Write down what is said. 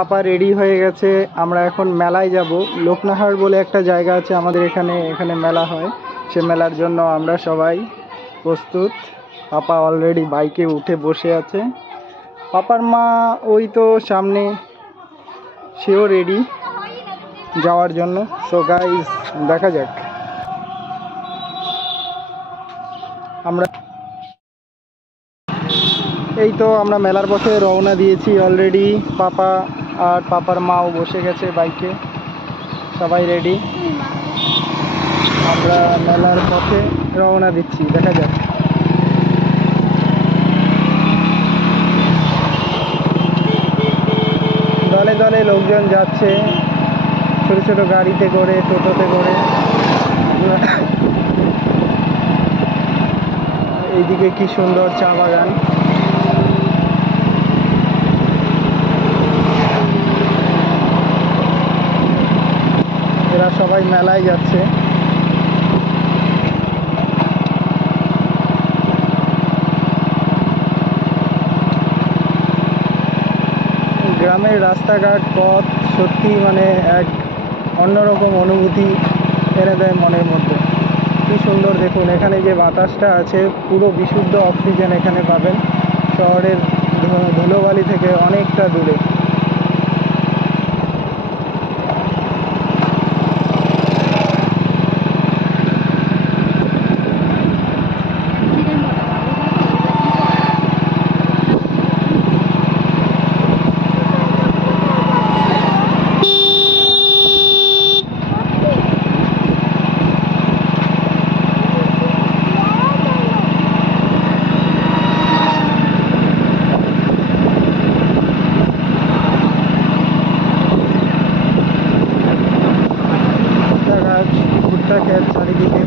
পাপা ready হয়ে গেছে। আমরা এখন মেলায় যাব। লোকনাহার বলে একটা জায়গা আছে আমাদের এখানে, এখানে মেলা হয়। সে মেলার জন্য আমরা সবাই প্রস্তুত। পাপা অলরেডি বাইকে উঠে বসে আছে। পাপার মা ওই তো সামনে, সেও রেডি যাওয়ার জন্য। সো গাইস, দেখা যাক। আমরা এই তো আমরা মেলার পথে রওনা দিয়েছি অলরেডি। পাপা আর পাপার মাও বসে গেছে বাইকে, সবাই রেডি। আমরা মেলার পথে রওনা দিচ্ছি, দেখা যাক। দলে দলে লোকজন যাচ্ছে, ছোট ছোট গাড়িতে করে, টোটোতে করে। এইদিকে কি সুন্দর চা বাগান। এরা সবাই মেলায় যাচ্ছে। গ্রামের রাস্তাঘাট পথ সত্যি মানে এক অন্যরকম অনুভূতি এনে দেয় মনের মধ্যে। কি সুন্দর দেখুন, এখানে যে বাতাসটা আছে পুরো বিশুদ্ধ অক্সিজেন এখানে পাবেন, শহরের ধুলোবালি থেকে অনেকটা দূরে। ভুট্টা গাছ, ভুট্টা ক্ষেত চারিদিকে।